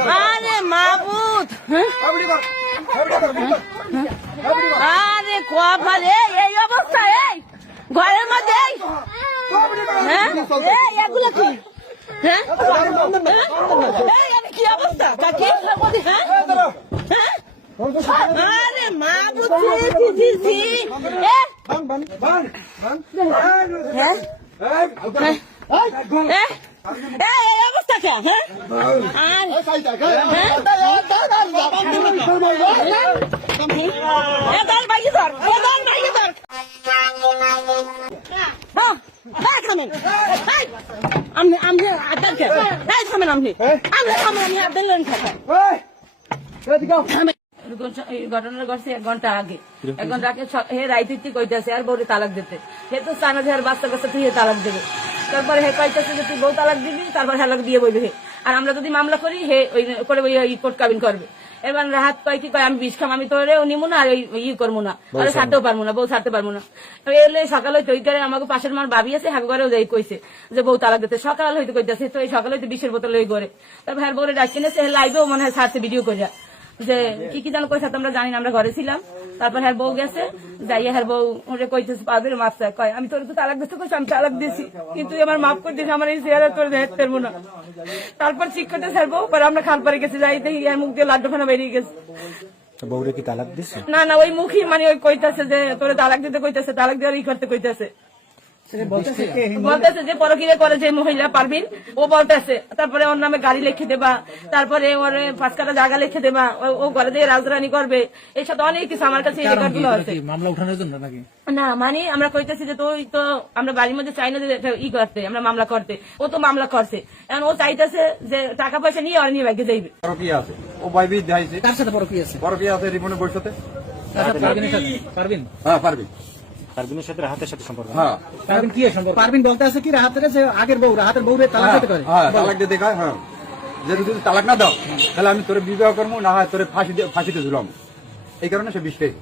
আরে মাহবুদ, আরে কপাল, এই অবস্থা, এই ঘরের মধ্যে, এগুলো কি? কি অবস্থা কাকি? আরে মাহবুদ, এই অবস্থা কে? ঘটনা ঘটছে 1 ঘন্টা আগে। 1 ঘন্টা আগে হে রাইতে কইতেছে আর বউরে তালাক দিতে। হে তো জানা যে আর বাচ্চা কাচ্চা তুই তালাক দেবে। তারপরে হে কইতেছে যে তুই বউ তালাক দিবি, তারপর হেলাক দিয়ে বইবে হে। আর আমরা যদি মামলা করি হে ওই করে ওই কোর্ট কাবিন করবে। এবার রাহাত কয় কি কয় আমি বিষ খাম, আমি তোরেও নিমু না আর ই করবো না, আর ছাড়তেও পারবো না, বউ ছাড়তে পারবো না। এলে সকালে তৈরি আমাকে পাশের মার ভাবি আছে হাগ ঘরেও যাই কইছে যে বউ তালাক দিতে। সকাল হইতে কইতেছে তো এই সকালে হইতে বিষের বোতল ওই করে। তারপর হ্যাঁ বউরে ডাক কিনেছে, লাইভেও মনে হয় ছাড়ছে ভিডিও করিয়া যে কি জানো কইছে আমরা জানি না, আমরা ঘরে ছিলাম। তারপর হ্যাঁ বউ গেছে, যাইয়া হ্যাঁ বউ ওরে কইতেছে পাবের মাপ চায়, কয় আমি তোর তো তালাক দিতে কইছি, আমি তালাক দিয়েছি কিন্তু আমার মাফ করে দিয়েছি, আমার এই চেহারা তোর দেখতে পারবো না। তারপর ঠিক করতে ছাড়বো, পরে আমরা খাল পারে গেছি, যাইতে ইয়ার মুখ দিয়ে লাড্ডুখানা বেরিয়ে গেছে। বউরে কি তালাক দিছে? না না, ওই মুখী মানে ওই কইতাছে যে তোরে তালাক দিতে কইতেছে, তালাক দেওয়ার ই করতে কইতেছে। বলতেছে যে পরকিরে করে যে মহিলা পারবিন, ও বলতেছে তারপরে ওর নামে গাড়ি লিখে দেবা, তারপরে ওর 5 কাটা জায়গা লিখে দেবা, ও ঘরে দিয়ে রাজরানি করবে, এই সাথে অনেক কিছু আমার কাছে রেকর্ডগুলো আছে। মামলা উঠানোর জন্য নাকি? না মানে আমরা কইতেছি যে তুই তো আমরা বাড়ির মধ্যে চাই না যে ই করতে, আমরা মামলা করতে, ও তো মামলা করছে, এখন ও চাইতেছে যে টাকা পয়সা নিয়ে আর নিয়ে ব্যাগে যাইবে। পরকীয়া আছে, ও বাইবি দেখাইছে। কার সাথে পরকীয়া আছে? পরকীয়া আছে রিপনের বউর সাথে। পারবিন? হ্যাঁ পারবি। পারবিনের সাথে রাহাতের সাথে সম্পর্ক? হ্যাঁ। পারবিন কি সম্পর্ক? পারবিন বলতে আছে কি রাহাতের যে আগের বউ, রাহাতের বউরে তালাক দিতে করে? হ্যাঁ তালাক দিতে কয়। হ্যাঁ যদি তুই তালাক না দাও তাহলে আমি তোরে বিবাহ করবো, না হয় তোরে ফাঁসিতে ঝুলাম, এই কারণে সে বিষ খেয়েছে।